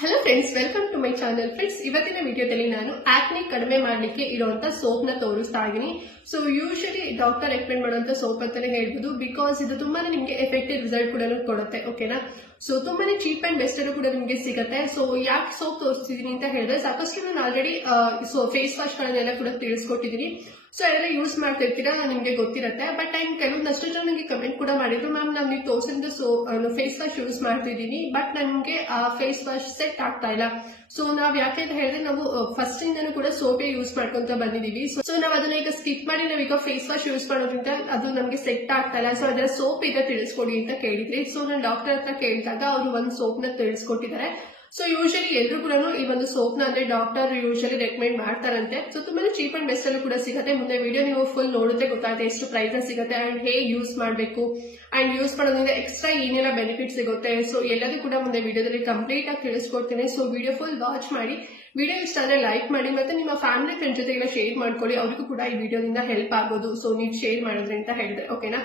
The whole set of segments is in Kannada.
Hello friends, welcome to my channel. Friends, ಇವತ್ತಿನ ವಿಡಿಯೋದಲ್ಲಿ ನಾನು ಆಕ್ನಿ ಕಡಿಮೆ ಮಾಡಲಿಕ್ಕೆ ಇರುವಂತ ಸೋಪ್ ನ ತೋರಿಸ್ತಾ ಇದ್ದೀನಿ. ಸೊ ಯೂಶಲಿ ಡಾಕ್ಟರ್ ರೆಕಮೆಂಡ್ ಮಾಡುವಂತ ಸೋಪ್ ಅಂತಾನೆ ಹೇಳ್ಬೋದು, ಬಿಕಾಸ್ ಇದು ತುಂಬಾನೇ ನಿಮಗೆ ಎಫೆಕ್ಟಿವ್ ರಿಸಲ್ಟ್ ಕೂಡ ಕೊಡುತ್ತೆ. ಓಕೆನಾ? ಸೊ ತುಂಬಾನೇ ಚೀಪ್ ಅಂಡ್ ಬೆಸ್ಟ್ ಅಲ್ಲೂ ಕೂಡ ನಿಮಗೆ ಸಿಗುತ್ತೆ. ಸೊ ಯಾಕೆ ಸೋಪ್ ತೋರಿಸ್ತಿದೀನಿ ಅಂತ ಹೇಳಿದ್ರೆ, ಸಾಕಷ್ಟು ನಾನು ಆಲ್ರೆಡಿ ಫೇಸ್ ವಾಶ್ ಗಳನ್ನೆಲ್ಲ ಕೂಡ ತಿಳಿಸ್ಕೊಟ್ಟಿದ್ದೀನಿ. ಸೊ ಅದೆಲ್ಲ ಯೂಸ್ ಮಾಡ್ತಿರ್ತೀರಾ, ನಿಮ್ಗೆ ಗೊತ್ತಿರುತ್ತೆ. ಬಟ್ ಕೆಲವೊಂದಷ್ಟು ಜನ ನನಗೆ ಕಮೆಂಟ್ ಕೂಡ ಮಾಡಿದ್ರು, ಮ್ಯಾಮ್ ನಾವು ನೀವು ತೋರಿಸಿದ ಫೇಸ್ ವಾಶ್ ಯೂಸ್ ಮಾಡ್ತಿದ್ದೀನಿ, ಬಟ್ ನಮ್ಗೆ ಆ ಫೇಸ್ ವಾಶ್ ಸೆಟ್ ಆಗ್ತಾ ಇಲ್ಲ. ಸೊ ನಾವ್ ಯಾಕೆ ಅಂತ ಹೇಳಿದ್ರೆ, ನಾವು ಫಸ್ಟ್ ಇಂದನೂ ಕೂಡ ಸೋಪೇ ಯೂಸ್ ಮಾಡ್ಕೊಂತ ಬಂದಿದೀವಿ. ಸೊ ನಾವ್ ಅದನ್ನ ಈಗ ಸ್ಕಿಪ್ ಮಾಡಿ ನಾವೀಗ ಫೇಸ್ ವಾಶ್ ಯೂಸ್ ಮಾಡೋದ್ರಿಂದ ಅದು ನಮ್ಗೆ ಸೆಟ್ ಆಗ್ತಾ ಇಲ್ಲ. ಸೊ ಅದರ ಸೋಪ್ ಈಗ ತಿಳಿಸ್ಕೊಡಿ ಅಂತ ಕೇಳಿದ್ರಿ. ಸೊ ನಾನು ಡಾಕ್ಟರ್ ಹತ್ರ ಕೇಳಿದಾಗ ಅವರು ಒಂದು ಸೋಪ್ ನ ತಿಳಿಸ್ಕೊಟ್ಟಿದ್ದಾರೆ. ಸೊ ಯೂಶಲಿ ಎಲ್ಲರೂ ಕೂಡ ಈ ಒಂದು ಸೋಪ್ ನ ಅಂದ್ರೆ ಡಾಕ್ಟರ್ ಯೂಶಲಿ ರೆಕಮೆಂಡ್ ಮಾಡ್ತಾರಂತೆ. ಸೊ ತುಂಬಾನೇ ಚೀಪ್ ಅಂಡ್ ಬೆಸ್ಟ್ ಅಲ್ಲೂ ಕೂಡ ಸಿಗುತ್ತೆ. ಮುಂದೆ ವಿಡಿಯೋ ನೀವು ಫುಲ್ ನೋಡಿದ್ರೆ ಗೊತ್ತಾಗುತ್ತೆ ಎಷ್ಟು ಪ್ರೈಸ್ ಸಿಗುತ್ತೆ ಅಂಡ್ ಹೇಗೆ ಯೂಸ್ ಮಾಡಬೇಕು ಅಂಡ್ ಯೂಸ್ ಮಾಡೋದ್ರಿಂದ ಎಕ್ಸ್ಟ್ರಾ ಏನೆಲ್ಲ ಬೆನಿಫಿಟ್ ಸಿಗುತ್ತೆ. ಸೊ ಎಲ್ಲದೂ ಕೂಡ ಮುಂದೆ ವಿಡಿಯೋದಲ್ಲಿ ಕಂಪ್ಲೀಟ್ ಆಗಿ ತಿಳಿಸ್ಕೊಡ್ತೇನೆ. ಸೊ ವಿಡಿಯೋ ಫುಲ್ ವಾಚ್ ಮಾಡಿ. ವಿಡಿಯೋ ಇಷ್ಟ ಅಂದ್ರೆ ಲೈಕ್ ಮಾಡಿ, ಮತ್ತೆ ನಿಮ್ಮ ಫ್ಯಾಮಿಲಿ ಫ್ರೆಂಡ್ ಜೊತೆಗೆಲ್ಲ ಶೇರ್ ಮಾಡ್ಕೊಳ್ಳಿ. ಅವ್ರಿಗೂ ಕೂಡ ಈ ವಿಡಿಯೋದಿಂದ ಹೆಲ್ಪ್ ಆಗೋದು. ಸೊ ನೀವು ಶೇರ್ ಮಾಡಿದ್ರೆ ಅಂತ ಹೇಳಿದ್ರೆ, ಓಕೆನಾ?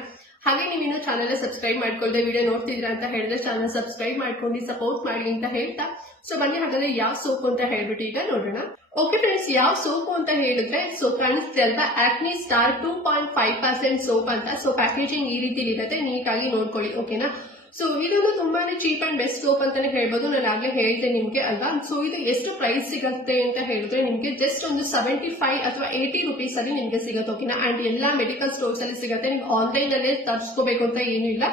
ಹಾಗೆ ನೀವು ಇನ್ನೂ ಚಾನಲ್ ಸಬ್ಸ್ಕ್ರೈಬ್ ಮಾಡ್ಕೊಳ್ಳದೆ ವಿಡಿಯೋ ನೋಡ್ತಿದ್ರ ಅಂತ ಹೇಳಿದ್ರೆ ಚಾನಲ್ ಸಬ್ಸ್ಕ್ರೈಬ್ ಮಾಡ್ಕೊಂಡು ಸಪೋರ್ಟ್ ಮಾಡಿ ಅಂತ ಹೇಳ್ತಾ, ಸೊ ಬನ್ನಿ ಹಾಗಾದ್ರೆ ಯಾವ ಸೋಪ್ ಅಂತ ಹೇಳ್ಬಿಟ್ಟು ಈಗ ನೋಡೋಣ. ಓಕೆ ಫ್ರೆಂಡ್ಸ್, ಯಾವ ಸೋಪ್ ಅಂತ ಹೇಳಿದ್ರೆ, ಸೊ ಕಾಣಿಸ್ತೆ ಅಲ್ವಾ, ಆಕ್ನಿ ಸ್ಟಾರ್ 2.5% ಸೋಪ್ ಅಂತ. ಸೊ ಪ್ಯಾಕೇಜಿಂಗ್ ಈ ರೀತಿ ಇರುತ್ತೆ, ನೀಟಾಗಿ ನೋಡ್ಕೊಳ್ಳಿ. ಓಕೆನಾ? ಸೊ ಇದೊಂದು ತುಂಬಾನೇ ಚೀಪ್ ಅಂಡ್ ಬೆಸ್ಟ್ ಸೋಪ್ ಅಂತಾನೆ ಹೇಳ್ಬೋದು. ನಾನು ಆಗ್ಲೇ ಹೇಳ್ತೆ ನಿಮ್ಗೆ ಅಲ್ವಾ. ಸೊ ಇದು ಎಷ್ಟು ಪ್ರೈಸ್ ಸಿಗುತ್ತೆ ಅಂತ ಹೇಳಿದ್ರೆ, ನಿಮ್ಗೆ ಜಸ್ಟ್ ಒಂದು 75 ಅಥವಾ 80 ರುಪೀಸ್ ಅಲ್ಲಿ ನಿಮ್ಗೆ ಸಿಗುತ್ತೆ. ಓಕೆನಾ? ಅಂಡ್ ಎಲ್ಲಾ ಮೆಡಿಕಲ್ ಸ್ಟೋರ್ಸ್ ಅಲ್ಲಿ ಸಿಗುತ್ತೆ. ನೀವು ಆನ್ಲೈನ್ ಅಲ್ಲೇ ತರಿಸ್ಕೋಬೇಕು ಅಂತ ಏನು ಇಲ್ಲ.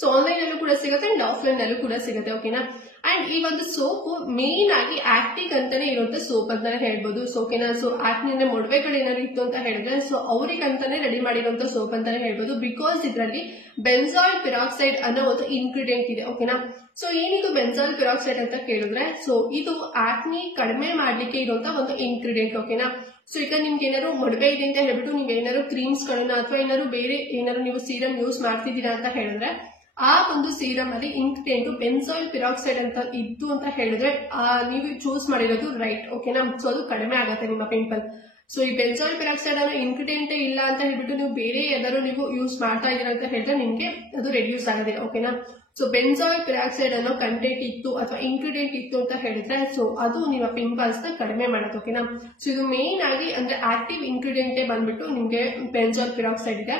ಸೊ ಆನ್ಲೈನ್ ಅಲ್ಲೂ ಕೂಡ ಸಿಗುತ್ತೆ ಅಂಡ್ ಆಫ್ಲೈನ್ ಅಲ್ಲೂ ಕೂಡ ಸಿಗುತ್ತೆ. ಓಕೆನಾ? ಅಂಡ್ ಈ ಒಂದು ಸೋಪ್ ಮೇನ್ ಆಗಿ ಆಕ್ಟಿಗ್ ಅಂತಾನೆ ಇರುವಂತ ಸೋಪ್ ಅಂತಾನೆ ಹೇಳ್ಬೋದು. ಸೊ ಓಕೆನಾ? ಸೊ ಆಕ್ನಿ ಅಂದ್ರೆ ಮೊಡವೆಗಳು ಏನಾದ್ರು ಇತ್ತು ಅಂತ ಹೇಳಿದ್ರೆ, ಸೊ ಅವ್ರಿಗಂತಾನೆ ರೆಡಿ ಮಾಡಿರುವಂತ ಸೋಪ್ ಅಂತಾನೆ ಹೇಳ್ಬೋದು. ಬಿಕಾಸ್ ಇದರಲ್ಲಿ ಬೆನ್ಸಾಯಿಲ್ ಪಿರಾಕ್ಸೈಡ್ ಅನ್ನೋ ಒಂದು ಇಂಗ್ರೀಡಿಯೆಂಟ್ ಇದೆ. ಓಕೆನಾ? ಸೊ ಏನಿದು ಬೆನ್ಸಾಯಿಲ್ ಪಿರಾಕ್ಸೈಡ್ ಅಂತ ಕೇಳಿದ್ರೆ, ಸೊ ಇದು ಆಕ್ನಿ ಕಡಿಮೆ ಮಾಡ್ಲಿಕ್ಕೆ ಇರುವಂತ ಒಂದು ಇಂಗ್ರೀಡಿಯೆಂಟ್. ಓಕೆನಾ? ಸೊ ಈಗ ನಿಮ್ಗೆ ಏನಾದ್ರು ಮೊಡವೆ ಇದೆ ಅಂತ ಹೇಳ್ಬಿಟ್ಟು ನೀವು ಏನಾದ್ರು ಕ್ರೀಮ್ಸ್ ಗಳನ್ನ ಅಥವಾ ಏನಾದ್ರು ಬೇರೆ ಏನಾದ್ರು ನೀವು ಸೀರಮ್ ಯೂಸ್ ಮಾಡ್ತಿದ್ದೀರಾ ಅಂತ ಹೇಳಿದ್ರೆ, ಆ ಒಂದು ಸೀರಮ್ ಅಲ್ಲಿ ಇಂಗ್ರೀಡಿಯೆಂಟ್ ಬೆನ್ಸಾಯಿಲ್ ಪಿರಾಕ್ಸೈಡ್ ಅಂತ ಇದ್ದು ಅಂತ ಹೇಳಿದ್ರೆ ನೀವು ಚೂಸ್ ಮಾಡಿರೋದು ರೈಟ್. ಓಕೆನಾ? ಸೊ ಅದು ಕಡಿಮೆ ಆಗುತ್ತೆ ನಿಮ್ಮ ಪಿಂಪಲ್. ಸೊ ಈ ಬೆನ್ಸಾಯಿಲ್ ಪಿರಾಕ್ಸೈಡ್ ಅನ್ನೋ ಇಂಗ್ರೀಡಿಯೆಂಟೇ ಇಲ್ಲ ಅಂತ ಹೇಳ್ಬಿಟ್ಟು ನೀವು ಬೇರೆ ಏನಾದ್ರು ನೀವು ಯೂಸ್ ಮಾಡ್ತಾ ಇದೀರ ಅಂತ ಹೇಳಿದ್ರೆ ನಿಮ್ಗೆ ಅದು ರೆಡ್ಯೂಸ್ ಆಗೋದಿಲ್ಲ. ಓಕೆನಾ? ಸೊ ಬೆನ್ಸಾಯಿಲ್ ಪಿರಾಕ್ಸೈಡ್ ಅನ್ನೋ ಕಂಟೆಂಟ್ ಇತ್ತು ಅಥವಾ ಇಂಗ್ರೀಡಿಯೆಂಟ್ ಇತ್ತು ಅಂತ ಹೇಳಿದ್ರೆ, ಸೊ ಅದು ನಿಮ್ಮ ಪಿಂಪಲ್ಸ್ ನ ಕಡಿಮೆ ಮಾಡುತ್ತೆ. ಓಕೆನಾ? ಸೊ ಇದು ಮೇನ್ ಆಗಿ ಅಂದ್ರೆ ಆಕ್ಟಿವ್ ಇಂಗ್ರೀಡಿಯೆಂಟ್ ಬಂದ್ಬಿಟ್ಟು ನಿಮ್ಗೆ ಬೆನ್ಸಾಯಿಲ್ ಪಿರಾಕ್ಸೈಡ್ ಇದೆ.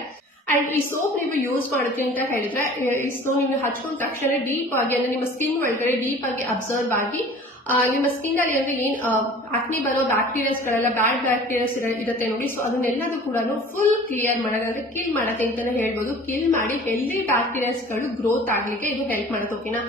ಅಂಡ್ ಈ ಸೋಪ್ ನೀವು ಯೂಸ್ ಮಾಡುತ್ತೀರಿ ಅಂತ ಹೇಳಿದ್ರೆ, ಈ ಸೋಪ್ ನೀವು ಹಚ್ಕೊಂಡ ತಕ್ಷಣ ಡೀಪ್ ಆಗಿ ಅಂದ್ರೆ ನಿಮ್ಮ ಸ್ಕಿನ್ ಒಳಗಡೆ ಡೀಪ್ ಆಗಿ ಅಬ್ಸರ್ವ್ ಆಗಿ ನಿಮ್ಮ ಸ್ಕಿನ್ ಅಲ್ಲಿ ಅಂದ್ರೆ ಏನ್ ಆಕ್ನಿ ಬರೋ ಬ್ಯಾಕ್ಟೀರಿಯಾಸ್ ಗಳೆಲ್ಲ ಬ್ಯಾಡ್ ಬ್ಯಾಕ್ಟೀರಿಯಾಸ್ ಇರುತ್ತೆ ನೋಡಿ. ಸೊ ಅದನ್ನೆಲ್ಲದೂ ಕೂಡ ಫುಲ್ ಕ್ಲಿಯರ್ ಮಾಡೋದು ಅಂದ್ರೆ ಕಿಲ್ ಮಾಡತ್ತೆ ಅಂತಾನೆ ಹೇಳ್ಬೋದು. ಕಿಲ್ ಮಾಡಿ ಹೆಲ್ದಿ ಬ್ಯಾಕ್ಟೀರಿಯಾಸ್ ಗಳು ಗ್ರೋತ್ ಆಗ್ಲಿಕ್ಕೆ ಇದು ಹೆಲ್ಪ್ ಮಾಡುತ್ತೆ. ಓಕೆನಾ?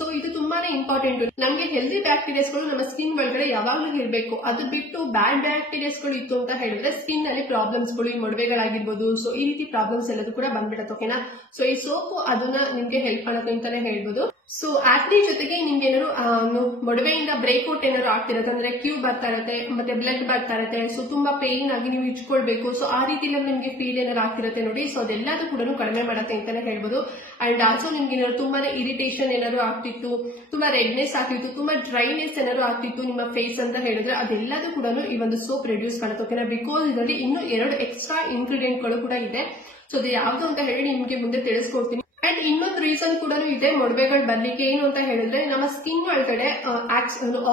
ಸೊ ಇದು ತುಂಬಾನೇ ಇಂಪಾರ್ಟೆಂಟ್. ನಮ್ಗೆ ಹೆಲ್ದಿ ಬ್ಯಾಕ್ಟೀರಿಯಾಸ್ ಗಳು ನಮ್ಮ ಸ್ಕಿನ್ ಒಳಗಡೆ ಯಾವಾಗ್ಲೂ ಇರಬೇಕು. ಅದು ಬಿಟ್ಟು ಬ್ಯಾಡ್ ಬ್ಯಾಕ್ಟೀರಿಯಾಸ್ ಗಳು ಇತ್ತು ಅಂತ ಹೇಳಿದ್ರೆ ಸ್ಕಿನ್ ಅಲ್ಲಿ ಪ್ರಾಬ್ಲಮ್ಸ್ ಗಳು, ಈ ಮೊಡವೆಗಳಾಗಿರ್ಬೋದು, ಸೊ ಈ ರೀತಿ ಪ್ರಾಬ್ಲಮ್ಸ್ ಎಲ್ಲದೂ ಕೂಡ ಬಂದ್ಬಿಡುತ್ತೆ. ಓಕೆನಾ? ಸೊ ಈ ಸೋಪ್ ಅದನ್ನ ನಿಮ್ಗೆ ಹೆಲ್ಪ್ ಮಾಡುತ್ತೆ ಅಂತಾನೆ ಹೇಳ್ಬೋದು. ಸೊ ಆಕ್ನಿ ಜೊತೆಗೆ ನಿಮ್ಗೆ ಏನಾದ್ರು ಮೊಡವೆಯಿಂದ ಬ್ರೇಕ್ಔಟ್ ಏನಾದ್ರು ಆಗ್ತಿರತ್ತೆ, ಅಂದ್ರೆ ಕ್ಯೂ ಬರ್ತಾ ಇರತ್ತೆ, ಮತ್ತೆ ಬ್ಲಡ್ ಬರ್ತಾ ಇರತ್ತೆ. ಸೊ ತುಂಬಾ ಪೇನ್ ಆಗಿ ನೀವು ಇಚ್ಕೊಳ್ಬೇಕು. ಸೊ ಆ ರೀತಿ ನಿಮ್ಗೆ ಫೀಲ್ ಏನಾದ್ರು ಆಗ್ತಿರತ್ತೆ ನೋಡಿ. ಸೊ ಅದೆಲ್ಲದೂ ಕೂಡ ಕಡಿಮೆ ಮಾಡುತ್ತೆ ಅಂತಾನೆ ಹೇಳ್ಬೋದು. ಅಂಡ್ ಆಲ್ಸೋ ನಿಮ್ಗೆ ಏನಾದ್ರು ತುಂಬಾನೇ ಇರಿಟೇಷನ್ ಏನಾದ್ರು ಆಗ್ತಿತ್ತು, ತುಂಬಾ ರೆಡ್ನೆಸ್ ಆಗ್ತಿತ್ತು, ತುಂಬಾ ಡ್ರೈನೆಸ್ ಏನಾದ್ರು ಆಗ್ತಿತ್ತು ನಿಮ್ಮ ಫೇಸ್ ಅಂತ ಹೇಳಿದ್ರೆ, ಅದೆಲ್ಲದೂ ಕೂಡ ಈ ಒಂದು ಸೋಪ್ ರೆಡ್ಯೂಸ್ ಮಾಡುತ್ತೆ. ಓಕೆನಾ? ಬಿಕಾಸ್ ಇದರಲ್ಲಿ ಇನ್ನೂ 2 ಎಕ್ಸ್ಟ್ರಾ ಇಂಗ್ರೀಡಿಯೆಂಟ್ ಗಳು ಕೂಡ ಇದೆ. ಸೊ ಅದು ಯಾವ್ದು ಅಂತ ಹೇಳಿ ನಿಮ್ಗೆ ಮುಂದೆ ತಿಳಿಸ್ಕೊಡ್ತೀನಿ. ಅಂಡ್ ಇನ್ನೊಂದು ರೀಸನ್ ಕೂಡ ಇದೆ ಮೊಡವೆಗಳು ಬರ್ಲಿಕ್ಕೆ. ಏನು ಅಂತ ಹೇಳಿದ್ರೆ, ನಮ್ಮ ಸ್ಕಿನ್ ಒಳಗಡೆ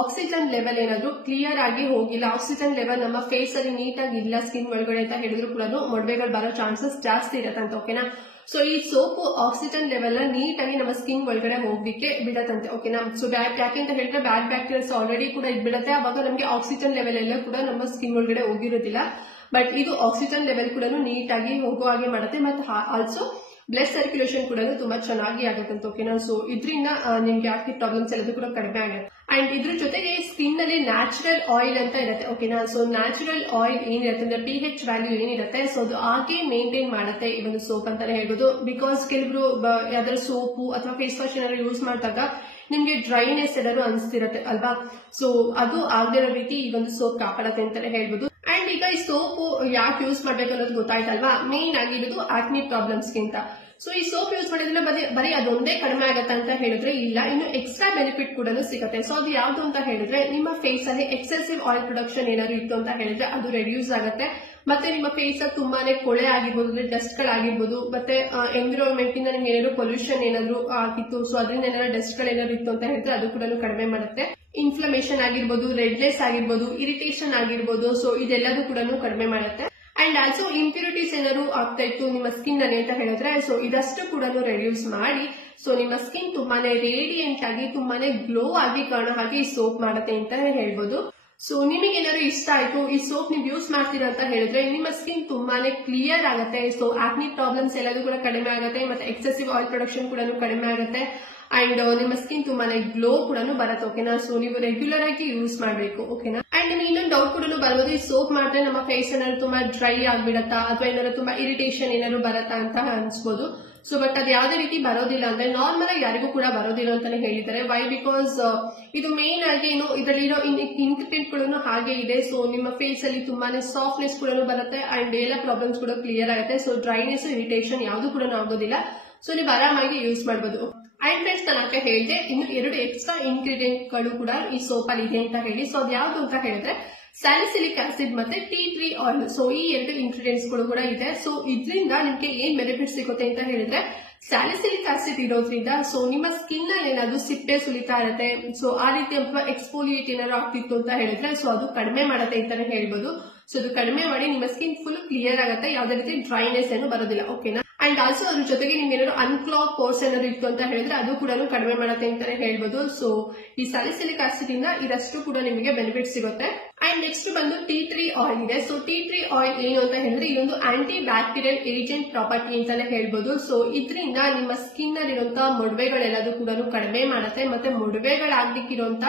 ಆಕ್ಸಿಜನ್ ಲೆವೆಲ್ ಏನಾದ್ರು ಕ್ಲಿಯರ್ ಆಗಿ ಹೋಗಿಲ್ಲ, ಆಕ್ಸಿಜನ್ ಲೆವೆಲ್ ನಮ್ಮ ಫೇಸ್ ಅಲ್ಲಿ ನೀಟಾಗಿ ಇಲ್ಲ ಸ್ಕಿನ್ ಒಳಗಡೆ ಅಂತ ಹೇಳಿದ್ರು ಕೂಡ ಮೊಡವೆಗಳು ಬರೋ ಚಾನ್ಸಸ್ ಜಾಸ್ತಿ ಇರತ್ತಂತೆ. ಓಕೆನಾ? ಸೊ ಈ ಸೋಪ್ ಆಕ್ಸಿಜನ್ ಲೆವೆಲ್ ನ ನೀಟಾಗಿ ನಮ್ಮ ಸ್ಕಿನ್ ಒಳಗಡೆ ಹೋಗ್ಲಿಕ್ಕೆ ಬಿಡತ್ತಂತೆ. ಓಕೆನಾ? ಸೊ ಯಾಕೆ ಅಂತ ಹೇಳಿದ್ರೆ ಬ್ಯಾಡ್ ಬ್ಯಾಕ್ಟೀರಿಯಾಸ್ ಆಲ್ರೆಡಿ ಕೂಡ ಇದ್ಬಿಡತ್ತೆ. ಅವಾಗ ನಮಗೆ ಆಕ್ಸಿಜನ್ ಲೆವೆಲ್ ಎಲ್ಲ ಕೂಡ ನಮ್ಮ ಸ್ಕಿನ್ ಒಳಗಡೆ ಹೋಗಿರೋದಿಲ್ಲ. ಬಟ್ ಇದು ಆಕ್ಸಿಜನ್ ಲೆವೆಲ್ ಕೂಡ ನೀಟಾಗಿ ಹೋಗೋ ಹಾಗೆ ಮಾಡುತ್ತೆ. ಮತ್ತೆ ಆಲ್ಸೋ ಬ್ಲಡ್ ಸರ್ಕ್ಯುಲೇಷನ್ ಕೂಡ ತುಂಬಾ ಚೆನ್ನಾಗಿ ಆಗುತ್ತೆ. ಓಕೆನಾ? ಸೊ ಇದರಿಂದ ನಿಮ್ಗೆ ಆಕ್ನಿ ಪ್ರಾಬ್ಲಮ್ಸ್ ಎಲ್ಲದೂ ಕೂಡ ಕಡಿಮೆ ಆಗುತ್ತೆ. ಅಂಡ್ ಇದ್ರ ಜೊತೆಗೆ ಸ್ಕಿನ್ ಅಲ್ಲಿ ನ್ಯಾಚುರಲ್ ಆಯಿಲ್ ಅಂತ ಇರುತ್ತೆ. ಓಕೆನಾ? ಸೊ ನ್ಯಾಚುರಲ್ ಆಯಿಲ್ ಏನಿರುತ್ತೆ ಅಂದ್ರೆ pH ವ್ಯಾಲ್ಯೂ ಏನಿರುತ್ತೆ, ಸೊ ಅದು ಹಾಗೆ ಮೇಂಟೈನ್ ಮಾಡುತ್ತೆ ಈ ಒಂದು ಸೋಪ್ ಅಂತಾನೆ ಹೇಳ್ಬೋದು. ಬಿಕಾಸ್ ಕೆಲವರು ಯಾವ್ದಾದ್ರು ಸೋಪು ಅಥವಾ ಫೇಸ್ ವಾಶ್ ಏನಾದ್ರು ಯೂಸ್ ಮಾಡಿದಾಗ ನಿಮ್ಗೆ ಡ್ರೈನೆಸ್ ಏನಾದ್ರು ಅನಿಸ್ತಿರತ್ತೆ ಅಲ್ವಾ. ಸೊ ಅದು ಆಗದಿರೋ ರೀತಿ ಈ ಒಂದು ಸೋಪ್ ಕಾಪಾಡುತ್ತೆ ಅಂತಾನೆ ಹೇಳ್ಬೋದು. ಅಂಡ್ ಈಗ ಈ ಸೋಪ್ ಯಾಕೆ ಯೂಸ್ ಮಾಡ್ಬೇಕು ಅನ್ನೋದು ಗೊತ್ತಾಯ್ತಲ್ವಾ. ಮೇನ್ ಆಗಿರೋದು ಆಕ್ನಿ ಪ್ರಾಬ್ಲಮ್ಸ್ ಗಿಂತ. ಸೊ ಈ ಸೋಪ್ ಯೂಸ್ ಮಾಡಿದ್ರೆ ಬರೀ ಅದೊಂದೇ ಕಡಿಮೆ ಆಗತ್ತೆ ಅಂತ ಹೇಳಿದ್ರೆ ಇಲ್ಲ, ಇನ್ನು ಎಕ್ಸ್ಟ್ರಾ ಬೆನಿಫಿಟ್ ಕೂಡ ಸಿಗುತ್ತೆ. ಸೊ ಅದು ಯಾವ್ದು ಅಂತ ಹೇಳಿದ್ರೆ, ನಿಮ್ಮ ಫೇಸ್ ಅಲ್ಲಿ ಎಕ್ಸೆಸಿವ್ ಆಯಿಲ್ ಪ್ರೊಡಕ್ಷನ್ ಏನಾದ್ರು ಇತ್ತು ಅಂತ ಹೇಳಿದ್ರೆ ಅದು ರೆಡ್ಯೂಸ್ ಆಗುತ್ತೆ. ಮತ್ತೆ ನಿಮ್ಮ ಫೇಸ್ ತುಂಬಾನೇ ಕೊಳೆ ಆಗಿರ್ಬೋದು, ಅಂದ್ರೆ ಡಸ್ಟ್ ಗಳಾಗಿರ್ಬೋದು, ಮತ್ತೆ ಎನ್ವಿರಾನ್ಮೆಂಟ್ ಇಂದ ನಿಮ್ಗೆ ಏನಾದ್ರು ಪೊಲ್ಯೂಷನ್ ಏನಾದ್ರು ಆಗಿತ್ತು, ಸೊ ಅದರಿಂದ ಏನಾದ್ರು ಡಸ್ಟ್ ಗಳೇನಾದ್ರು ಇತ್ತು ಅಂತ ಹೇಳಿದ್ರೆ ಅದು ಕೂಡ ಕಡಿಮೆ ಮಾಡುತ್ತೆ. ಇನ್ಫ್ಲಮೇಷನ್ ಆಗಿರ್ಬೋದು, ರೆಡ್ನೆಸ್ ಆಗಿರ್ಬೋದು, ಇರಿಟೇಷನ್ ಆಗಿರ್ಬೋದು, ಸೊ ಇದೆಲ್ಲದೂ ಕೂಡ ಕಡಿಮೆ ಮಾಡುತ್ತೆ. ಅಂಡ್ ಆಲ್ಸೋ ಇಂಪ್ಯೂರಿಟೀಸ್ ಏನಾದ್ರು ಆಗ್ತಾ ಇತ್ತು ನಿಮ್ಮ ಸ್ಕಿನ್ ಅಲ್ಲಿ ಅಂತ ಹೇಳಿದ್ರೆ ಸೊ ಇದಷ್ಟು ಕೂಡ ರೆಡ್ಯೂಸ್ ಮಾಡಿ ಸೊ ನಿಮ್ಮ ಸ್ಕಿನ್ ತುಂಬಾನೇ ರೇಡಿಯಂಟ್ ಆಗಿ ತುಂಬಾನೇ ಗ್ಲೋ ಆಗಿ ಕಾಣೋ ಹಾಗೆ ಈ ಸೋಪ್ ಮಾಡುತ್ತೆ ಅಂತ ಹೇಳ್ಬೋದು. ಸೊ ನಿಮಗೆ ಏನಾದ್ರು ಇಷ್ಟ ಆಯ್ತು ಈ ಸೋಪ್ ನೀವು ಯೂಸ್ ಮಾಡ್ತೀರಾ ಅಂತ ಹೇಳಿದ್ರೆ ನಿಮ್ಮ ಸ್ಕಿನ್ ತುಂಬಾನೇ ಕ್ಲಿಯರ್ ಆಗುತ್ತೆ. ಸೊ ಆಕ್ನಿ ಪ್ರಾಬ್ಲಮ್ಸ್ ಎಲ್ಲದೂ ಕೂಡ ಕಡಿಮೆ ಆಗುತ್ತೆ, ಮತ್ತೆ ಎಕ್ಸೆಸಿವ್ ಆಯಿಲ್ ಪ್ರೊಡಕ್ಷನ್ ಕೂಡ ಕಡಿಮೆ ಆಗುತ್ತೆ. ಅಂಡ್ ನಿಮ್ಮ ಸ್ಕಿನ್ ತುಂಬಾನೇ ಗ್ಲೋ ಕೂಡ ಬರುತ್ತೆ. ಓಕೆನಾ, ಸೊ ನೀವು ರೆಗ್ಯುಲರ್ ಆಗಿ ಯೂಸ್ ಮಾಡಬೇಕು. ಓಕೆನಾ, ಅಂಡ್ ನಿಮ್ಗೆ ಇನ್ನೊಂದು ಡೌಟ್ ಕೂಡ ಬರ್ಬೋದು, ಈ ಸೋಪ್ ಮಾಡಿದ್ರೆ ನಮ್ಮ ಫೇಸ್ ಏನಾದ್ರು ತುಂಬಾ ಡ್ರೈ ಆಗ್ಬಿಡತ್ತಾ ಅಥವಾ ಏನಾದ್ರು ತುಂಬಾ ಇರಿಟೇಷನ್ ಏನಾದ್ರು ಬರತ್ತಾ ಅಂತ ಅನ್ಸ್ಬೋದು. ಸೊ ಬಟ್ ಅದು ಯಾವುದೇ ರೀತಿ ಬರೋದಿಲ್ಲ, ಅಂದ್ರೆ ನಾರ್ಮಲ್ ಆಗಿ ಯಾರಿಗೂ ಕೂಡ ಬರೋದಿಲ್ಲ ಅಂತಾನೆ ಹೇಳಿದ್ದಾರೆ. ವೈ ಬಿಕಾಸ್ ಇದು ಮೇನ್ ಆಗಿ ಏನು ಇದರಲ್ಲಿರೋ ಇಂಗ್ರೀಡಿಯೆಂಟ್ ಗಳನ್ನು ಹಾಗೆ ಇದೆ. ಸೊ ನಿಮ್ಮ ಫೇಸ್ ಅಲ್ಲಿ ತುಂಬಾನೇ ಸಾಫ್ಟ್ನೆಸ್ ಕೂಡ ಬರುತ್ತೆ ಅಂಡ್ ಎಲ್ಲ ಪ್ರಾಬ್ಲಮ್ಸ್ ಕೂಡ ಕ್ಲಿಯರ್ ಆಗುತ್ತೆ. ಸೊ ಡ್ರೈನೆಸ್ ಇರಿಟೇಷನ್ ಯಾವ್ದು ಕೂಡ ಆಗೋದಿಲ್ಲ. ಸೊ ನೀವು ಆರಾಮಾಗಿ ಯೂಸ್ ಮಾಡಬಹುದು. ಅಂಡ್ ಫ್ರೆಂಡ್ಸ್ ನಾನು ಹೇಳಿದೆ ಇನ್ನು 2 ಎಕ್ಸ್ಟ್ರಾ ಇಂಗ್ರೀಡಿಯೆಂಟ್ ಗಳು ಕೂಡ ಈ ಸೋಪ್ ಅಲ್ಲಿ ಇದೆ ಅಂತ ಹೇಳಿ. ಸೊ ಅದು ಯಾವ್ದು ಅಂತ ಹೇಳಿದ್ರೆ ಸ್ಯಾಲಿಸಿಲಿಕ್ ಆಸಿಡ್ ಮತ್ತೆ ಟೀ ಟ್ರೀ ಆಯಿಲ್. ಸೊ ಈ 2 ಇಂಗ್ರೀಡಿಯೆಂಟ್ಸ್ ಗಳು ಕೂಡ ಇದೆ. ಸೊ ಇದರಿಂದ ನಿಮ್ಗೆ ಏನ್ ಬೆನಿಫಿಟ್ ಸಿಗುತ್ತೆ ಅಂತ ಹೇಳಿದ್ರೆ ಸ್ಯಾಲಿಸಿಲಿಕ್ ಆಸಿಡ್ ಇರೋದ್ರಿಂದ ಸೊ ನಿಮ್ಮ ಸ್ಕಿನ್ ಅಲ್ಲಿ ಏನಾದ್ರು ಸಿಪ್ಪೆ ಸುಲಿತಾ ಇರುತ್ತೆ, ಸೊ ಆ ರೀತಿ ಅಥವಾ ಎಕ್ಸ್ಫೋಲಿಯೇಟ್ ಏನಾದ್ರು ಆಗ್ತಿತ್ತು ಅಂತ ಹೇಳಿದ್ರೆ ಸೊ ಅದು ಕಡಿಮೆ ಮಾಡುತ್ತೆ ಅಂತಾನೆ ಹೇಳ್ಬೋದು. ಸೊ ಅದು ಕಡಿಮೆ ಮಾಡಿ ನಿಮ್ಮ ಸ್ಕಿನ್ ಫುಲ್ ಕ್ಲಿಯರ್ ಆಗುತ್ತೆ, ಯಾವುದೇ ರೀತಿ ಡ್ರೈನೆಸ್ ಏನು ಬರೋದಿಲ್ಲ. ಓಕೆನಾ, ಅಂಡ್ ಆಲ್ಸೋ ಅದ್ರ ಜೊತೆಗೆ ನಿಮ್ಗೆ ಏನಾದ್ರು ಅನ್ಕ್ಲಾಗ್ ಪೋರ್ಸ್ ಏನಾದ್ರು ಇತ್ತು ಅಂತ ಹೇಳಿದ್ರೆ ಅದು ಕೂಡ ಕಡಿಮೆ ಮಾಡುತ್ತೆ ಅಂತಾನೆ ಹೇಳ್ಬೋದು. ಸೊ ಈ ಸ್ಯಾಲಿಸಿಲಿಕ್ ಆಸಿಡ್ ಇಂದ ಇದಷ್ಟು ಕೂಡ ನಿಮಗೆ ಬೆನಿಫಿಟ್ ಸಿಗುತ್ತೆ. ಅಂಡ್ ನೆಕ್ಸ್ಟ್ ಬಂದು ಟೀ ಟ್ರೀ ಆಯಿಲ್ ಇದೆ. ಸೊ ಟೀ ಟ್ರೀ ಆಯಿಲ್ ಏನು ಅಂತ ಹೇಳಿದ್ರೆ ಇದೊಂದು ಆಂಟಿ ಬ್ಯಾಕ್ಟೀರಿಯಲ್ ಏಜೆಂಟ್ ಪ್ರಾಪರ್ಟಿ ಅಂತಾನೆ ಹೇಳ್ಬೋದು. ಸೊ ಇದರಿಂದ ನಿಮ್ಮ ಸ್ಕಿನ್ ಅಲ್ಲಿರುವಂತಹ ಮೊಡವೆಗಳೆಲ್ಲದೂ ಕೂಡ ಕಡಿಮೆ ಮಾಡುತ್ತೆ, ಮತ್ತೆ ಮೊಡವೆಗಳಾಗ್ಲಿಕ್ಕಿರುವಂತ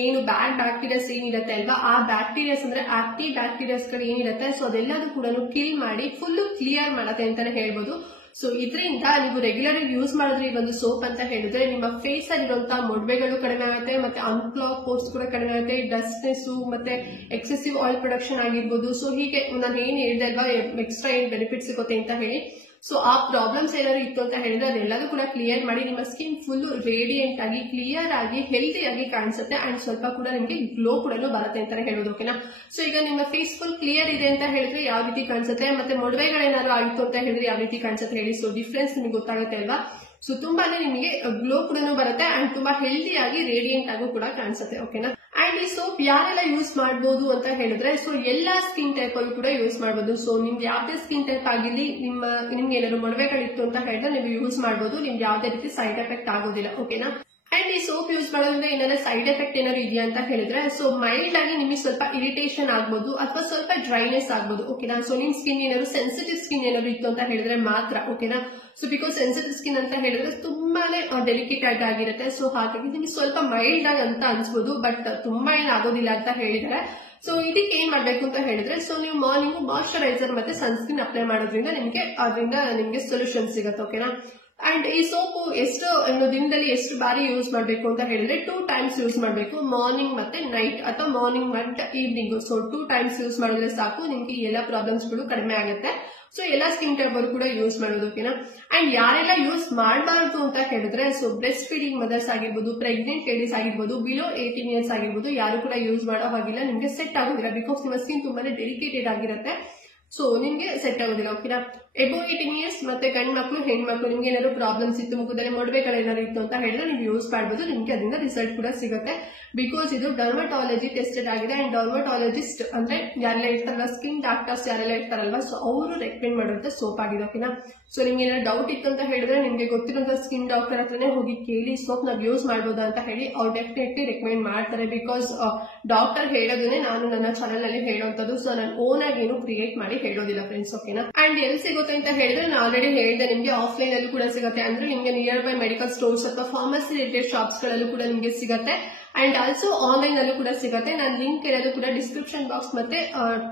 ಏನು ಬ್ಯಾಡ್ ಬ್ಯಾಕ್ಟೀರಿಯಾಸ್ ಏನಿರುತ್ತೆ ಅಲ್ವಾ ಆ ಬ್ಯಾಕ್ಟೀರಿಯಾಸ್ ಅಂದ್ರೆ ಆಕ್ಟಿವ್ ಬ್ಯಾಕ್ಟೀರಿಯಾಸ್ ಗಳು ಏನಿರುತ್ತೆ ಸೊ ಅದೆಲ್ಲದೂ ಕೂಡ ಕಿಲ್ ಮಾಡಿ ಫುಲ್ ಕ್ಲಿಯರ್ ಮಾಡುತ್ತೆ ಅಂತಾನೆ ಹೇಳ್ಬೋದು. ಸೊ ಇದರಿಂದ ನೀವು ರೆಗ್ಯುಲರ್ ಆಗಿ ಯೂಸ್ ಮಾಡಿದ್ರೆ ಈ ಒಂದು ಸೋಪ್ ಅಂತ ಹೇಳಿದ್ರೆ ನಿಮ್ಮ ಫೇಸ್ ಅಲ್ಲಿರುವಂತಹ ಮೊಡವೆಗಳು ಕಡಿಮೆ ಆಗುತ್ತೆ, ಮತ್ತೆ ಅನ್ಕ್ಲಾಗ್ ಪೋರ್ಸ್ ಕೂಡ ಕಡಿಮೆ ಆಗುತ್ತೆ, ಡಸ್ಟ್ನೆಸ್ ಮತ್ತೆ ಎಕ್ಸೆಸಿವ್ ಆಯಿಲ್ ಪ್ರೊಡಕ್ಷನ್ ಆಗಿರ್ಬೋದು. ಸೊ ಹೀಗೆ ನಾನು ಏನ್ ಹೇಳಿದೆ ಅಲ್ವಾ ಎಕ್ಸ್ಟ್ರಾ ಏನ್ ಬೆನಿಫಿಟ್ ಸಿಗುತ್ತೆ ಅಂತ ಹೇಳಿ. ಸೊ ಆ ಪ್ರಾಬ್ಲಮ್ಸ್ ಏನಾದ್ರು ಇತ್ತು ಅಂತ ಹೇಳಿದ್ರೆ ಅದೆಲ್ಲದೂ ಕೂಡ ಕ್ಲಿಯರ್ ಮಾಡಿ ನಿಮ್ಮ ಸ್ಕಿನ್ ಫುಲ್ ರೇಡಿಯಂಟ್ ಆಗಿ ಕ್ಲಿಯರ್ ಆಗಿ ಹೆಲ್ದಿ ಆಗಿ ಕಾಣಿಸುತ್ತೆ ಅಂಡ್ ಸ್ವಲ್ಪ ಕೂಡ ನಿಮಗೆ ಗ್ಲೋ ಕೂಡ ಬರುತ್ತೆ ಅಂತಾನೆ ಹೇಳೋದು. ಓಕೆನಾ, ಸೊ ಈಗ ನಿಮ್ಮ ಫೇಸ್ ಫುಲ್ ಕ್ಲಿಯರ್ ಇದೆ ಅಂತ ಹೇಳಿದ್ರೆ ಯಾವ ರೀತಿ ಕಾಣಿಸುತ್ತೆ, ಮತ್ತೆ ಮೊಡವೆಗಳೇನಾದ್ರು ಆಗಿತ್ತು ಅಂತ ಹೇಳಿದ್ರೆ ಯಾವ ರೀತಿ ಕಾಣಿಸುತ್ತೆ ಹೇಳಿ. ಸೊ ಡಿಫ್ರೆನ್ಸ್ ನಿಮಗೆ ಗೊತ್ತಾಗುತ್ತೆ ಅಲ್ವಾ. ಸೊ ತುಂಬಾನೇ ನಿಮಗೆ ಗ್ಲೋ ಕೂಡ ಬರುತ್ತೆ ಅಂಡ್ ತುಂಬಾ ಹೆಲ್ದಿ ಆಗಿ ರೇಡಿಯಂಟ್ ಆಗೂ ಕೂಡ ಕಾಣಿಸುತ್ತೆ. ಓಕೆನಾ, ಅಂಡ್ ಈ ಸೋಪ್ ಯಾರೆಲ್ಲ ಯೂಸ್ ಮಾಡಬಹುದು ಅಂತ ಹೇಳಿದ್ರೆ ಸೊ ಎಲ್ಲಾ ಸ್ಕಿನ್ ಟೈಪ್ ಅಲ್ಲಿ ಕೂಡ ಯೂಸ್ ಮಾಡಬಹುದು. ಸೊ ನಿಮ್ಗೆ ಯಾವ್ದೇ ಸ್ಕಿನ್ ಟೈಪ್ ಆಗಿರ್ಲಿ ನಿಮ್ಗೆ ಏನಾದ್ರು ಮೊಡವೆಗಳಿತ್ತು ಅಂತ ಹೇಳಿದ್ರೆ ನೀವು ಯೂಸ್ ಮಾಡಬಹುದು, ನಿಮ್ಗೆ ಯಾವ್ದೇ ರೀತಿ ಸೈಡ್ ಎಫೆಕ್ಟ್ ಆಗೋದಿಲ್ಲ. ಓಕೆನಾ, ಅಂಡ್ ಈ ಸೋಪ್ ಯೂಸ್ ಮಾಡೋದ್ರಿಂದ ಏನಾದ್ರು ಸೈಡ್ ಎಫೆಕ್ಟ್ ಏನಾದ್ರು ಇದೆಯಾ ಅಂತ ಹೇಳಿದ್ರೆ ಸೊ ಮೈಲ್ಡ್ ಆಗಿ ನಿಮಗೆ ಸ್ವಲ್ಪ ಇರಿಟೇಷನ್ ಆಗ್ಬೋದು ಅಥವಾ ಸ್ವಲ್ಪ ಡ್ರೈನೆಸ್ ಆಗ್ಬೋದು. ಓಕೆನಾ, ಸೊ ನಿಮ್ ಸ್ಕಿನ್ ಏನಾದ್ರು ಸೆನ್ಸಿಟಿವ್ ಸ್ಕಿನ್ ಏನಾದ್ರು ಇತ್ತು ಅಂತ ಹೇಳಿದ್ರೆ ಮಾತ್ರ. ಓಕೆನಾ, ಸೊ ಬಿಕಾಸ್ ಸೆನ್ಸಿಟಿವ್ ಸ್ಕಿನ್ ಅಂತ ಹೇಳಿದ್ರೆ ತುಂಬಾನೇ ಡೆಲಿಕೇಟ್ ಆಗಿರುತ್ತೆ. ಸೊ ಹಾಗಾಗಿ ನಿಮ್ಗೆ ಸ್ವಲ್ಪ ಮೈಲ್ಡ್ ಆಗಿ ಅಂತ ಅನ್ಸ್ಬೋದು, ಬಟ್ ತುಂಬಾ ಏನಾಗೋದಿಲ್ಲ ಅಂತ ಹೇಳಿದ್ರೆ. ಸೊ ಇದಕ್ಕೆ ಏನ್ ಮಾಡ್ಬೇಕು ಅಂತ ಹೇಳಿದ್ರೆ ಸೊ ನೀವು ಮಾರ್ನಿಂಗ್ ಮಾಯಿಶ್ಚರೈಸರ್ ಮತ್ತೆ ಸನ್ಸ್ಕ್ರೀನ್ ಅಪ್ಲೈ ಮಾಡೋದ್ರಿಂದ ನಿಮ್ಗೆ ಸೊಲ್ಯೂಷನ್ ಸಿಗುತ್ತೆ. ಓಕೆನಾ, ಅಂಡ್ ಈ ಸೋಪು ದಿನದಲ್ಲಿ ಎಷ್ಟು ಬಾರಿ ಯೂಸ್ ಮಾಡಬೇಕು ಅಂತ ಹೇಳಿದ್ರೆ 2 ಟೈಮ್ಸ್ ಯೂಸ್ ಮಾಡಬೇಕು, ಮಾರ್ನಿಂಗ್ ಮತ್ತೆ ನೈಟ್ ಅಥವಾ ಮಾರ್ನಿಂಗ್ ಮತ್ತೆ ಈವ್ನಿಂಗ್. ಸೊ 2 ಟೈಮ್ಸ್ ಯೂಸ್ ಮಾಡಿದ್ರೆ ಸಾಕು, ನಿಮ್ಗೆ ಎಲ್ಲ ಪ್ರಾಬ್ಲಮ್ಸ್ ಗಳು ಕಡಿಮೆ ಆಗುತ್ತೆ. ಸೊ ಎಲ್ಲಾ ಸ್ಕಿನ್ ಟೈಪ್ ಅವರು ಕೂಡ ಯೂಸ್ ಮಾಡೋದು. ಓಕೆನಾ, ಅಂಡ್ ಯಾರೆಲ್ಲ ಯೂಸ್ ಮಾಡಬಾರ್ದು ಅಂತ ಹೇಳಿದ್ರೆ ಸೊ ಬ್ರೆಸ್ಟ್ ಫೀಡಿಂಗ್ ಮದರ್ಸ್ ಆಗಿರ್ಬೋದು, ಪ್ರೆಗ್ನೆಂಟ್ ಲೇಡೀಸ್ ಆಗಿರ್ಬೋದು, ಬಿಲೋ 18 ಇಯರ್ಸ್ ಆಗಿರ್ಬೋದು, ಯಾರು ಕೂಡ ಯೂಸ್ ಮಾಡೋ ಹಾಗಿಲ್ಲ, ನಿಮ್ಗೆ ಸೆಟ್ ಆಗೋದಿಲ್ಲ. ಬಿಕಾಸ್ ನಿಮ್ಮ ಸ್ಕಿನ್ ತುಂಬಾನೇ ಡೆಲಿಕೇಟೆಡ್ ಆಗಿರುತ್ತೆ, ಸೊ ನಿಮ್ಗೆ ಸೆಟ್ ಆಗೋದಿಲ್ಲ. ಓಕೆನಾ, ಎಬೋ 18 ಇಯರ್ಸ್ ಮತ್ತೆ ಗಂಡು ಮಕ್ಕಳು ಹೆಣ್ಮಕ್ಳು ನಿಮ್ಗೆ ಏನಾದ್ರು ಪ್ರಾಬ್ಲಮ್ಸ್ ಇತ್ತು, ಮುಖದಲ್ಲಿ ಮೊಡವೆಗಳೇನಾದ್ರು ಇತ್ತು ಅಂತ ಹೇಳಿದ್ರೆ ನೀವು ಯೂಸ್ ಮಾಡಬಹುದು, ನಿಮ್ಗೆ ಅದರಿಂದ ರಿಸಲ್ಟ್ ಕೂಡ ಸಿಗುತ್ತೆ. ಬಿಕಾಸ್ ಇದು ಡರ್ಮಟಾಲಜಿ ಟೆಸ್ಟೆಡ್ ಆಗಿದೆ ಅಂಡ್ ಡರ್ಮಟಾಲಜಿಸ್ಟ್ ಅಂದ್ರೆ ಯಾರೆಲ್ಲ ಇರ್ತಾರಲ್ಲ ಸ್ಕಿನ್ ಡಾಕ್ಟರ್ಸ್ ಯಾರೆಲ್ಲ ಇರ್ತಾರಲ್ವಾ ಸೊ ಅವರು ರೆಕಮೆಂಡ್ ಮಾಡುವಂತ ಸೋಪ್ ಆಗಿದೆ. ಓಕೆನಾ, ಸೊ ನಿಮ್ಗೆ ಏನಾದ್ರು ಡೌಟ್ ಇತ್ತು ಅಂತ ಹೇಳಿದ್ರೆ ನಿಮ್ಗೆ ಗೊತ್ತಿರುವಂತ ಸ್ಕಿನ್ ಡಾಕ್ಟರ್ ಹತ್ರನೇ ಹೋಗಿ ಕೇಳಿ ಸೋಪ್ ನಾವು ಯೂಸ್ ಮಾಡಬಹುದಾ ಅಂತ ಹೇಳಿ ಅವ್ರು ಡೆಫಿನೆಟ್ಲಿ ರೆಕಮೆಂಡ್ ಮಾಡ್ತಾರೆ. ಬಿಕಾಸ್ ಡಾಕ್ಟರ್ ಹೇಳೋದನ್ನೇ ನಾನು ನನ್ನ ಚಾನಲ್ ನಲ್ಲಿ ಹೇಳುವಂತದ್ದು. ಸೊ ನಾನು ಓನ್ ಆಗಿ ಏನು ಕ್ರಿಯೇಟ್ ಮಾಡಿ ಹೇಳೋದಿಲ್ಲ ಫ್ರೆಂಡ್ಸ್. ಓಕೆನಾ, ಅಂಡ್ ಎಲ್ಲಿ ಸಿಗುತ್ತೆ ಅಂತ ಹೇಳಿದ್ರೆ ನಾನು ಆಲ್ರೆಡಿ ಹೇಳಿದೆ ನಿಮ್ಗೆ ಆಫ್ಲೈನ್ ಅಲ್ಲಿ ಕೂಡ ಸಿಗುತ್ತೆ, ಅಂದ್ರೆ ನಿಮ್ಗೆ ನಿಯರ್ ಬೈ ಮೆಡಿಕಲ್ ಸ್ಟೋರ್ಸ್ ಅಥವಾ ಫಾರ್ಮಸಿ ರಿಲೇಟೆಡ್ ಶಾಪ್ಸ್ ಗಳಲ್ಲೂ ಕೂಡ ನಿಮ್ಗೆ ಸಿಗುತ್ತೆ. ಅಂಡ್ ಆಲ್ಸೋ ಆನ್ಲೈನ್ ಅಲ್ಲೂ ಕೂಡ ಸಿಗುತ್ತೆ. ನಾನು ಲಿಂಕ್ ಇರೋದು ಕೂಡ ಡಿಸ್ಕ್ರಿಪ್ಷನ್ ಬಾಕ್ಸ್ ಮತ್ತೆ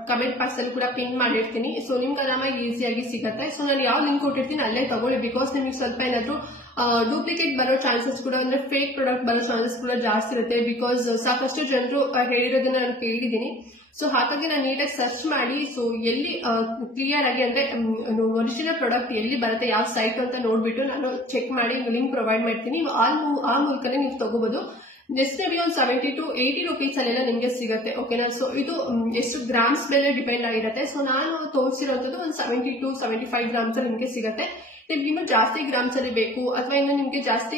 ಕಮೆಂಟ್ ಬಾಕ್ಸ್ ಅಲ್ಲಿ ಕೂಡ ಪಿನ್ ಮಾಡಿರ್ತೀನಿ. ಸೊ ನಿಮ್ಗೆ ಆರಾಮಾಗಿ ಈಸಿಯಾಗಿ ಸಿಗುತ್ತೆ. ಸೊ ನಾನು ಯಾವ ಲಿಂಕ್ ಕೊಟ್ಟಿರ್ತೀನಿ ಅಲ್ಲೇ ತಗೊಳ್ಳಿ. ಬಿಕಾಸ್ ನಿಮಗೆ ಸ್ವಲ್ಪ ಏನಾದ್ರು ಡೂಪ್ಲಿಕೇಟ್ ಬರೋ ಚಾನ್ಸಸ್ ಕೂಡ ಅಂದ್ರೆ ಫೇಕ್ ಪ್ರಾಡಕ್ಟ್ ಬರೋ ಚಾನ್ಸಸ್ ಕೂಡ ಜಾಸ್ತಿ ಇರುತ್ತೆ. ಬಿಕಾಸ್ ಸಾಕಷ್ಟು ಜನರು ಹೇಳಿರೋದನ್ನ ನಾನು ಕೇಳಿದೀನಿ. ಸೊ ಹಾಗಾಗಿ ನಾನು ನೀಟಾಗಿ ಸರ್ಚ್ ಮಾಡಿ ಸೊ ಎಲ್ಲಿ ಕ್ಲಿಯರ್ ಆಗಿ ಅಂದ್ರೆ ಒರಿಜಿನಲ್ ಪ್ರಾಡಕ್ಟ್ ಎಲ್ಲಿ ಬರುತ್ತೆ ಯಾವ ಸೈಟ್ ಅಂತ ನೋಡ್ಬಿಟ್ಟು ನಾನು ಚೆಕ್ ಮಾಡಿ ಲಿಂಕ್ ಪ್ರೊವೈಡ್ ಮಾಡ್ತೀನಿ. ಆ ಮೂಲಕನೇ ನೀವು ತಗೋಬಹುದು. ಜಸ್ಟ್ ಮೇಬಿ ಒಂದು 70 to 80 rupees ಅಲ್ಲೆಲ್ಲ ನಿಮ್ಗೆ ಸಿಗುತ್ತೆ. ಓಕೆನಾ. ಸೊ ಇದು ಎಷ್ಟು ಗ್ರಾಮ್ಸ್ ಮೇಲೆ ಡಿಪೆಂಡ್ ಆಗಿರುತ್ತೆ. ಸೊ ನಾನು ತೋರಿಸಿರೋಂಥದ್ದು ಒಂದು 70 to 75 ಗ್ರಾಮ್ಸ್ ನಿಮ್ಗೆ ಸಿಗುತ್ತೆ. ನಿಮ್ಗೆ ಇನ್ನೂ ಜಾಸ್ತಿ ಗ್ರಾಮ್ಸ್ ಅಲ್ಲಿ ಬೇಕು ಅಥವಾ ಇನ್ನು ನಿಮ್ಗೆ ಜಾಸ್ತಿ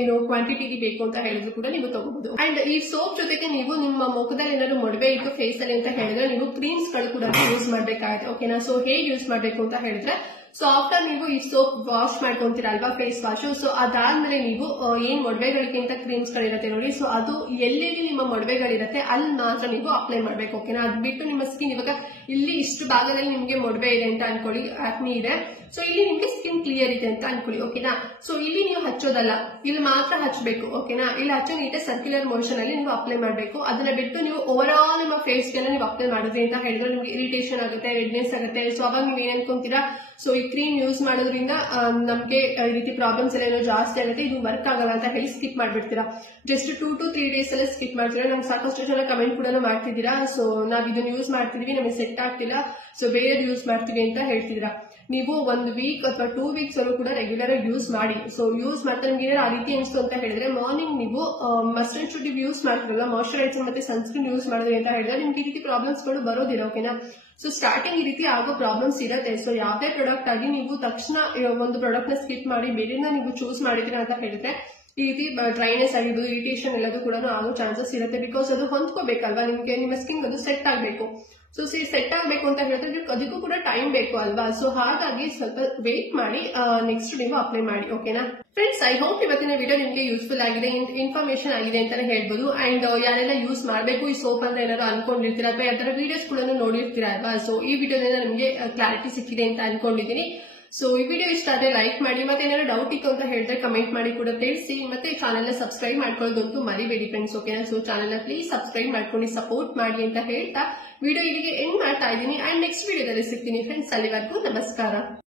ಏನು ಕ್ವಾಂಟಿಟಿ ಬೇಕು ಅಂತ ಹೇಳಿದ್ರು ಕೂಡ ನೀವು ತಗೋಬಹುದು. ಅಂಡ್ ಈ ಸೋಪ್ ಜೊತೆಗೆ ನೀವು ನಿಮ್ಮ ಮುಖದಲ್ಲಿ ಏನಾದ್ರು ಮೊಡವೆ ಇತ್ತು ಫೇಸ್ ಅಲ್ಲಿ ಅಂತ ಹೇಳಿದ್ರೆ ನೀವು ಕ್ರೀಮ್ಸ್ ಗಳು ಕೂಡ ಯೂಸ್ ಮಾಡ್ಬೇಕಾಗುತ್ತೆ. ಓಕೆನಾ. ಸೊ ಹೇಗೆ ಯೂಸ್ ಮಾಡ್ಬೇಕು ಅಂತ ಹೇಳಿದ್ರೆ, ಸೊ ಆಫ್ಟರ್ ನೀವು ಈ ಸೋಪ್ ವಾಶ್ ಮಾಡ್ಕೊಂತೀರಾ ಅಲ್ವಾ, ಫೇಸ್ ವಾಶ್. ಸೊ ಅದಾದ್ಮೇಲೆ ನೀವು ಏನ್ ಮೊಡವೆಗಳಿಗಿಂತ ಕ್ರೀಮ್ಸ್ ಗಳಿರುತ್ತೆ ನೋಡಿ, ಸೊ ಅದು ಎಲ್ಲೆಲ್ಲಿ ನಿಮ್ಮ ಮೊಡವೆಗಳಿರುತ್ತೆ ಅಲ್ಲಿ ಮಾತ್ರ ನೀವು ಅಪ್ಲೈ ಮಾಡ್ಬೇಕು. ಓಕೆನಾ. ಅದ್ ಬಿಟ್ಟು ನಿಮ್ಮ ಸ್ಕಿನ್ ಇವಾಗ ಇಲ್ಲಿ ಇಷ್ಟು ಭಾಗದಲ್ಲಿ ನಿಮ್ಗೆ ಮೊಡವೆ ಇದೆ ಅಂತ ಅನ್ಕೊಳ್ಳಿ, ಆಕ್ನಿ ಇದೆ, ಸೊ ಇಲ್ಲಿ ನಿಮ್ಗೆ ಸ್ಕಿನ್ ಕ್ಲಿಯರ್ ಇದೆ ಅಂತ ಅನ್ಕೊಳ್ಳಿ. ಓಕೆನಾ. ಸೊ ಇಲ್ಲಿ ನೀವು ಹಚ್ಚೋದಲ್ಲ, ಇಲ್ಲಿ ಮಾತ್ರ ಹಚ್ಚಬೇಕು. ಓಕೆನಾ. ಇಲ್ಲಿ ಹಚ್ಚೋ ನೀಟೆ ಸರ್ಕ್ಯುಲರ್ ಮೋಷನ್ ಅಲ್ಲಿ ನೀವು ಅಪ್ಲೈ ಮಾಡಬೇಕು. ಅದನ್ನ ಬಿಟ್ಟು ನೀವು ಓವರ್ ಆಲ್ ನಿಮ್ಮ ಫೇಸ್ ಗೆಲ್ಲ ನೀವು ಅಪ್ಲೈ ಮಾಡಿದ್ರಿ ಅಂತ ಹೇಳಿದ್ರೆ ನಿಮ್ಗೆ ಇರಿಟೇಷನ್ ಆಗುತ್ತೆ, ರೆಡ್ನೆಸ್ ಆಗುತ್ತೆ. ಸೊ ಅವಾಗ ನೀವು ಏನ್ ಅನ್ಕೊಂತೀರಾ, ಸೊ ಈ ಕ್ರೀಮ್ ಯೂಸ್ ಮಾಡೋದ್ರಿಂದ ನಮ್ಗೆ ಈ ರೀತಿ ಪ್ರಾಬ್ಲಮ್ಸ್ ಎಲ್ಲ ಏನೋ ಜಾಸ್ತಿ ಆಗುತ್ತೆ, ಇದು ವರ್ಕ್ ಆಗಲ್ಲ ಅಂತ ಹೇಳಿ ಸ್ಕಿಪ್ ಮಾಡ್ಬಿಡ್ತೀರಾ. ಜಸ್ಟ್ 2 to 3 days ಅಲ್ಲೇ ಸ್ಕಿಪ್ ಮಾಡ್ತೀರಾ. ನಂಗೆ ಸಾಕಷ್ಟು ಜನ ಕಮೆಂಟ್ ಕೂಡ ಮಾಡ್ತಿದ್ದೀರಾ, ಸೊ ನಾವ್ ಇದನ್ನ ಯೂಸ್ ಮಾಡ್ತಿದೀವಿ, ನಮಗೆ ಸೆಟ್ ಆಗ್ತಿಲ್ಲ, ಸೊ ಬೇರೆ ಯೂಸ್ ಮಾಡ್ತೀವಿ ಅಂತ ಹೇಳ್ತಿದ್ದೀರಾ. ನೀವು 1 week ಅಥವಾ 2 weeks ಅಲ್ಲೂ ಕೂಡ ರೆಗ್ಯುಲರ್ ಆಗಿ ಯೂಸ್ ಮಾಡಿ. ಸೊ ಯೂಸ್ ಮಾಡ್ತಾ ನಿಮ್ಗೆ ಏನಾದ್ರು ಆ ರೀತಿ ಅನಿಸ್ತು ಅಂತ ಹೇಳಿದ್ರೆ ಮಾರ್ನಿಂಗ್ ನೀವು ಮಸ್ಟ್ ಅಂಡ್ ಶುಡ್ ಯೂಸ್ ಮಾಡ್ತಿರಲ್ಲ, ಮಾಯಶ್ಚರೈಸರ್ ಮತ್ತೆ ಸನ್ಸ್ಕ್ರೀನ್ ಯೂಸ್ ಮಾಡಿದ್ರಿ ಅಂತ ಹೇಳಿದ್ರೆ ನಿಮ್ಗೆ ಈ ರೀತಿ ಪ್ರಾಬ್ಲಮ್ಸ್ ಗಳು ಬರೋದಿಲ್ಲ. ಓಕೆನಾ. ಸೊ ಸ್ಟಾರ್ಟಿಂಗ್ ಈ ರೀತಿ ಆಗೋ ಪ್ರಾಬ್ಲಮ್ಸ್ ಇರುತ್ತೆ. ಸೊ ಯಾವುದೇ ಪ್ರಾಡಕ್ಟ್ ಆಗಿ ನೀವು ತಕ್ಷಣ ಒಂದು ಪ್ರಾಡಕ್ಟ್ ನ ಸ್ಕಿಪ್ ಮಾಡಿ ಬೇರೆನ ನೀವು ಚೂಸ್ ಮಾಡಿದ್ದೀರಾ ಅಂತ ಹೇಳಿದ್ರೆ ಈ ರೀತಿ ಡ್ರೈನೆಸ್ ಆಗಿದ್ದು ಇರಿಟೇಷನ್ ಎಲ್ಲದೂ ಕೂಡ ಆಗೋ ಚಾನ್ಸಸ್ ಇರುತ್ತೆ. ಬಿಕಾಸ್ ಅದು ಹೊಂದ್ಕೋಬೇಕಲ್ವಾ, ನಿಮ್ಗೆ ನಿಮ್ಮ ಸ್ಕಿನ್ ಅದು ಸೆಟ್ ಆಗಬೇಕು. ಸೊ ಸೆಟ್ ಆಗಬೇಕು ಅಂತ ಹೇಳಿದ್ರೆ ಅದಕ್ಕೂ ಕೂಡ ಟೈಮ್ ಬೇಕು ಅಲ್ವಾ. ಸೊ ಹಾಗಾಗಿ ಸ್ವಲ್ಪ ವೇಟ್ ಮಾಡಿ ನೆಕ್ಸ್ಟ್ ನೀವು ಅಪ್ಲೈ ಮಾಡಿ. ಓಕೆನಾ ಫ್ರೆಂಡ್ಸ್, ಐ ಹೋಪ್ ಇವತ್ತಿನ ವಿಡಿಯೋ ನಿಮಗೆ ಯೂಸ್ಫುಲ್ ಆಗಿದೆ, ಇನ್ಫಾರ್ಮೇಶನ್ ಆಗಿದೆ ಅಂತಾನೆ ಹೇಳ್ಬೋದು. ಅಂಡ್ ಯಾರೆಲ್ಲ ಯೂಸ್ ಮಾಡಬೇಕು ಈ ಸೋಪ್ ಅಂತ ಏನಾದ್ರು ಅನ್ಕೊಂಡಿರ್ತೀರಾ ಅಥವಾ ಯಾವ್ದಾರ ವಿಡಿಯೋಸ್ ಕೂಡ ನೋಡಿರ್ತೀರಾ ಅಲ್ವಾ. ಸೊ ಈ ವಿಡಿಯೋದಿಂದ ನಿಮಗೆ ಕ್ಲಾರಿಟಿ ಸಿಕ್ಕಿದೆ ಅಂತ ಅನ್ಕೊಂಡಿದ್ದೀನಿ. ಸೊ ಈ ವಿಡಿಯೋ ಇಷ್ಟ ಆದ್ರೆ ಲೈಕ್ ಮಾಡಿ, ಮತ್ತೆ ಏನಾದ್ರು ಡೌಟ್ ಇತ್ತು ಅಂತ ಹೇಳಿದ್ರೆ ಕಮೆಂಟ್ ಮಾಡಿ ಕೂಡ ತಿಳಿಸಿ. ಮತ್ತೆ ಚಾನೆಲ್ ನ ಸಬ್ಸ್ಕ್ರೈಬ್ ಮಾಡ್ಕೊಳ್ಳೋದಂತೂ ಮರಿಬೇಡಿ ಫ್ರೆಂಡ್ಸ್. ಓಕೆನಾ. ಸೊ ಚಾನೆಲ್ ನ ಪ್ಲೀಸ್ ಸಬ್ಸ್ಕ್ರೈಬ್ ಮಾಡ್ಕೊಂಡು ಸಪೋರ್ಟ್ ಮಾಡಿ ಅಂತ ಹೇಳ್ತಾ ವಿಡಿಯೋ ಇಲ್ಲಿಗೆ ಎಂಡ್ ಮಾಡ್ತಾ ಇದ್ದೀನಿ. ಅಂಡ್ ನೆಕ್ಸ್ಟ್ ವಿಡಿಯೋದಲ್ಲಿ ಸಿಗ್ತೀನಿ ಫ್ರೆಂಡ್ಸ್. ಅಲ್ಲಿವರೆಗೂ ನಮಸ್ಕಾರ.